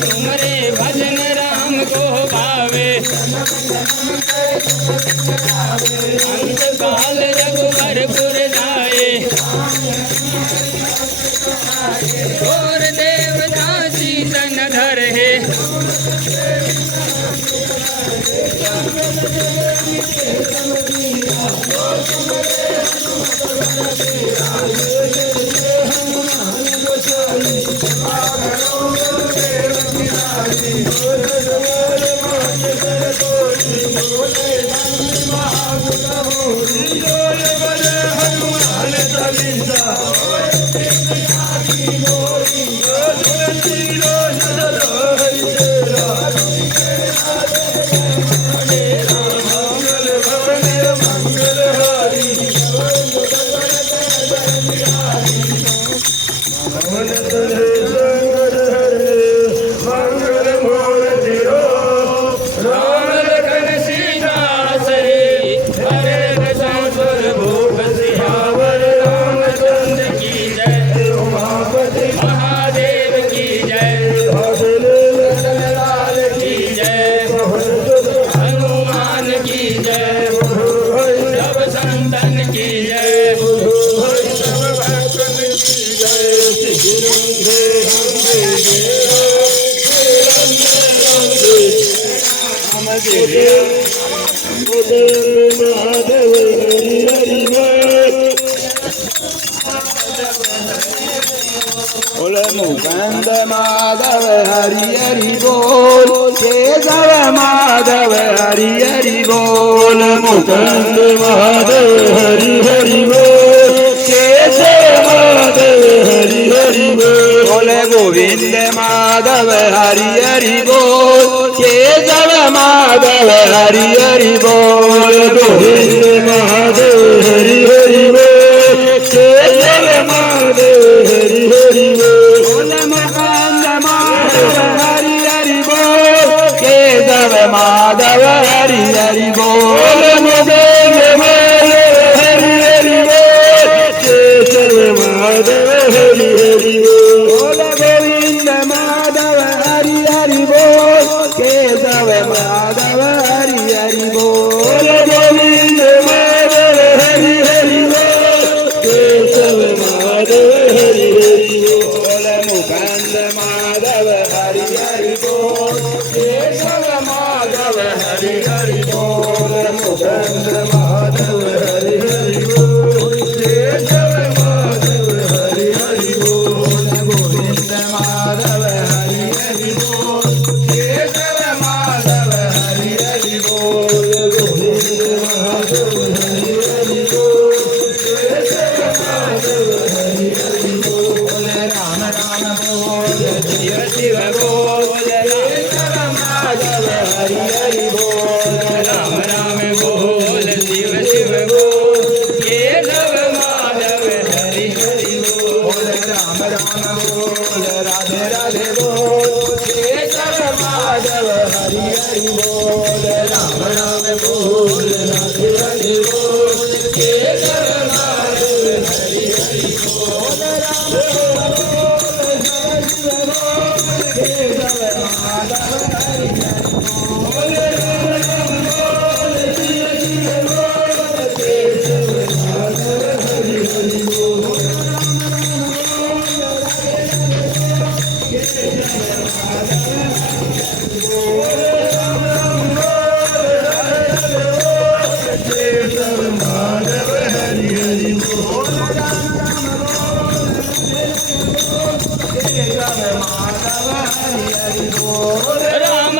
तुमरे भजन राम को भावे अंत काल रघुवरपुर जाए और देवता सीतन धर है मुकुंद माधव हरि हरि बोल केशव माधव हरि हरि बोल मुकुंद माधव हरि हरि बोल केशव माधव हरि हरि बोल गोविंद माधव हरि हरि बोल केशव माधव हरि हरि बोल गोविंद माधव हरि हरि बोल केशव माधव हरि हरि बोल मुकुंद माधव हरि हरि बोल केशव माधव हरि हरि बोल मुकुंद माधव हरि हरि बोल केशव माधव हरि हरि बोल गोविंद माधव हरि हरि बोल केशव माधव हरि हरि बोल गोविंद माधव हरि हरि बोल केशव माधव हरि हरि बोल मुकुंद माधव हरि हरि बोल केशव माधव हरि हरि बोल मुकुंद माधव हरि हरि बोल केशव माधव हरि हरि बोल गोविंद माधव हरि हरि बोल केशव माधव हरि हरि बोल गोविंद माधव हरि हरि बोल केशव माधव हरि हरि बोल राम राम बोल शिव शिव बोल केशव माधव हरि हरि बोल राम राम बोल शिव शिव बोल केशव माधव हरि हरि बोल राम राम बोल राधे राधे बोल केशव माधव हरि हरि बोल राम राम बोल राधे राधे बोल केशव माधव हरि हरि बोल राम राम बोल शिव शिव बोल केशव माधव हरि हरि बोल माधव हरि हरि बोल राम